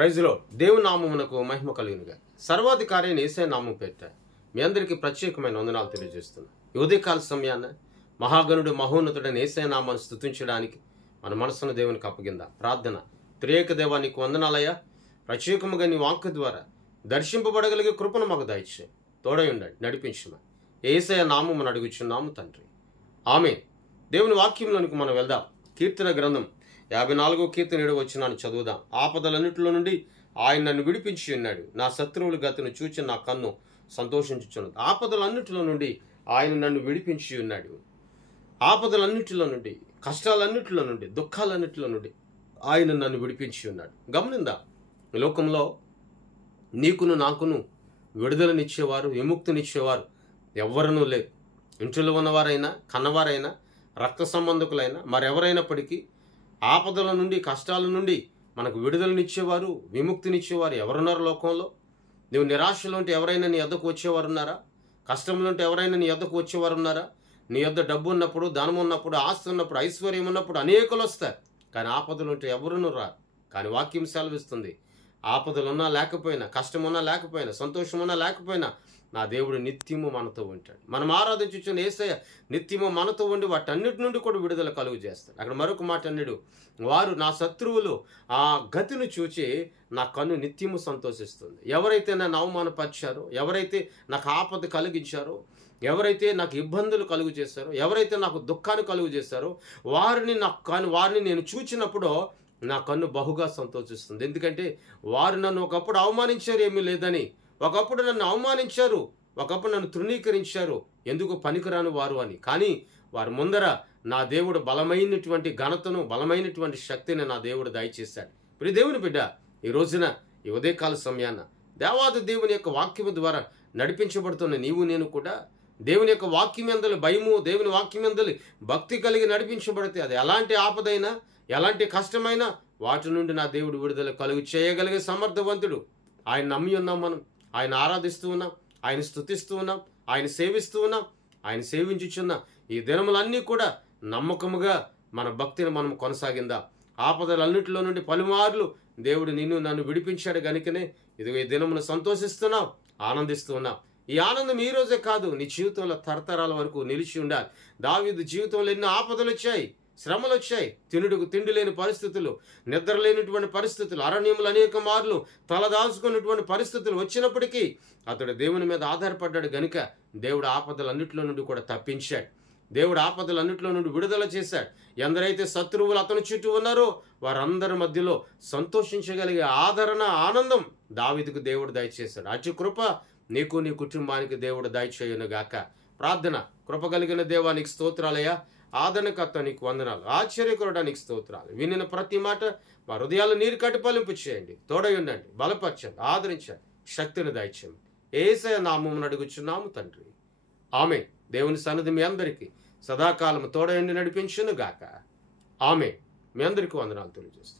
ప్రైజ్లో దేవుని నామమునకు మహిమ కలుగునుగా. సర్వాధికారి అయిన యేసయ్య నామం పేరిట మీ అందరికీ ప్రత్యేకమైన వందనాలు తెలియజేస్తున్నాను. ఈ ఉదయకాల సమయాన మహాగణుడు మహోన్నతుడైన యేసయ్య నామాన్ని స్తుతించడానికి మన మనసును దేవునికి అప్పగిందాం. ప్రార్థన. త్రియేక దేవా, నీకు వందనాలయ్యా. ప్రత్యేకముగా నీ వాక్కు ద్వారా దర్శింపబడగలిగే కృపను మాకు దయచే. తోడై ఉండండి, నడిపించమని యేసయ్య నామమును అడుగుచున్నాము తండ్రి. ఆమేన్. దేవుని వాక్యంలోనికి మనం వెళ్దాం. కీర్తన గ్రంథం 54వ కీర్తన 7వ వచనాన్ని చదువుదాం. ఆపదలన్నిటిలో నుండి ఆయన నన్ను విడిపించి ఉన్నాడు. నా శత్రువుల గతిని చూచి నా కన్ను సంతోషించుచున్నది. ఆపదలన్నిటిలో నుండి ఆయన నన్ను విడిపించి ఉన్నాడు. ఆపదలన్నిటిలో నుండి, కష్టాలన్నిటిలో నుండి, దుఃఖాలన్నిటిలో నుండి ఆయన నన్ను విడిపించి ఉన్నాడు. గమనిందా, ఈ లోకంలో నీకును నాకును విడుదలనిచ్చేవారు, విముక్తినిచ్చేవారు ఎవ్వరనూ లేరు. ఇంట్లో ఉన్నవారైనా, కన్నవారైనా, రక్త సంబంధికులైనా, మరెవరైనప్పటికీ ఆపదల నుండి, కష్టాల నుండి మనకు విడుదలనిచ్చేవారు, విముక్తినిచ్చేవారు ఎవరున్నారు లోకంలో? నువ్వు నిరాశలో ఉంటే ఎవరైనా నీ వద్దకు వచ్చేవారు ఉన్నారా? కష్టంలో ఉంటే ఎవరైనా నీ వద్దకు వచ్చేవారు ఉన్నారా? నీ వద్ద డబ్బు ఉన్నప్పుడు, ధనం ఉన్నప్పుడు, ఆస్తి ఉన్నప్పుడు, ఐశ్వర్యం ఉన్నప్పుడు అనేకులు వస్తారు. కానీ ఆపదలు ఉంటే ఎవరునూ రారు. కానీ వాక్యం సెలవిస్తుంది, ఆపదలున్నా లేకపోయినా, కష్టమున్నా లేకపోయినా, సంతోషమున్నా లేకపోయినా నా దేవుడు నిత్యము మనతో ఉంటాడు. మనం ఆరాధించుచున్న యేసయ్య నిత్యము మనతో ఉండి వాటన్నిటి నుండి కూడా విడుదల కలుగు చేస్తాడు. అక్కడ మరొక మాట అన్నాడు, వారు నా శత్రువులు ఆ గతిని చూచి నా కన్ను నిత్యము సంతోషిస్తుంది. ఎవరైతే నన్ను అవమానపరిచారో, ఎవరైతే నాకు ఆపద కలిగించారో, ఎవరైతే నాకు ఇబ్బందులు కలుగు చేశారో, ఎవరైతే నాకు దుఃఖాన్ని కలుగు చేశారో వారిని నేను చూచినప్పుడు నా కన్ను బహుగా సంతోషిస్తుంది. ఎందుకంటే వారు నన్ను ఒకప్పుడు అవమానించారు, ఏమీ లేదని. ఒకప్పుడు నన్ను అవమానించారు, ఒకప్పుడు నన్ను తృణీకరించారు, ఎందుకు పనికిరాని వారు అని. కానీ వారి ముందర నా దేవుడు బలమైనటువంటి ఘనతను, బలమైనటువంటి శక్తిని నా దేవుడు దయచేశాడు. ప్రియ దేవుని బిడ్డ, ఈ రోజున ఈ ఉదయకాల సమయాన దేవాది దేవుని యొక్క వాక్యము ద్వారా నడిపించబడుతున్న నీవు నేను కూడా దేవుని యొక్క వాక్యమందలి భయము, దేవుని వాక్యమందలి భక్తి కలిగి నడిపించబడితే అది ఎలాంటి ఆపదైనా, ఎలాంటి కష్టమైనా వాటి నుండి నా దేవుడు విడుదల కలుగు చేయగలిగే సమర్థవంతుడు. ఆయన నమ్మి ఉన్నాం, మనం ఆయన ఆరాధిస్తూ ఉన్నాం, ఆయన స్తుతిస్తూ ఉన్నాం, ఆయన సేవిస్తూ ఉన్నాం, ఆయన సేవించుచున్న ఈ దినములన్నీ కూడా నమ్మకముగా మన భక్తిని మనం కొనసాగిందా. ఆపదలన్నిటిలో నుండి పలుమార్లు దేవుడు నిన్ను నన్ను విడిపించాడు గనుకనే ఇదిగో ఈ దినమును సంతోషిస్తున్నాం, ఆనందిస్తూ ఉన్నాం. ఈ ఆనందం ఈ రోజే కాదు, నీ జీవితంలో తరతరాల వరకు నిలిచి ఉండాలి. దావీదు జీవితంలో ఎన్నో ఆపదలు వచ్చాయి, శ్రమలు వచ్చాయి, తినుడుకు తిండి లేని పరిస్థితులు, నిద్ర లేనటువంటి పరిస్థితులు, అరణ్యములు అనేక మార్లు తలదాచుకున్నటువంటి పరిస్థితులు వచ్చినప్పటికీ అతడు దేవుని మీద ఆధారపడ్డాడు గనుక దేవుడు ఆపదలన్నింటిలో నుండి కూడా తప్పించాడు. దేవుడు ఆపదలన్నింటిలో నుండి విడుదల చేశాడు. ఎందరైతే శత్రువులు అతని చుట్టూ ఉన్నారో వారందరి మధ్యలో సంతోషించగలిగే ఆదరణ, ఆనందం దావీదుకు దేవుడు దయచేశాడు. అటు కృప నీకు, నీ కుటుంబానికి దేవుడు దయచేయునుగాక. ప్రార్థన. కృప కలిగిన దేవానికి స్తోత్రాలయ్యా. ఆదరణకర్త నీకు వందనాలు, ఆశ్చర్యకరుడా నీకు స్తోత్రాలు. వినిన ప్రతి మాట మా హృదయాలు నీరు కట్టిపలింపు చేయండి, తోడై ఉండండి, బలపరచండి, ఆదరించండి, శక్తిని దయచేయండి. యేసయ్య నామమున అడుగుచున్నాము తండ్రి. ఆమేన్. దేవుని సన్నిధి మీ అందరికీ సదాకాలం తోడై ఉండి నడిపించును గాక. ఆమేన్. మీ అందరికీ వందనాలు తెలియజేస్తాను.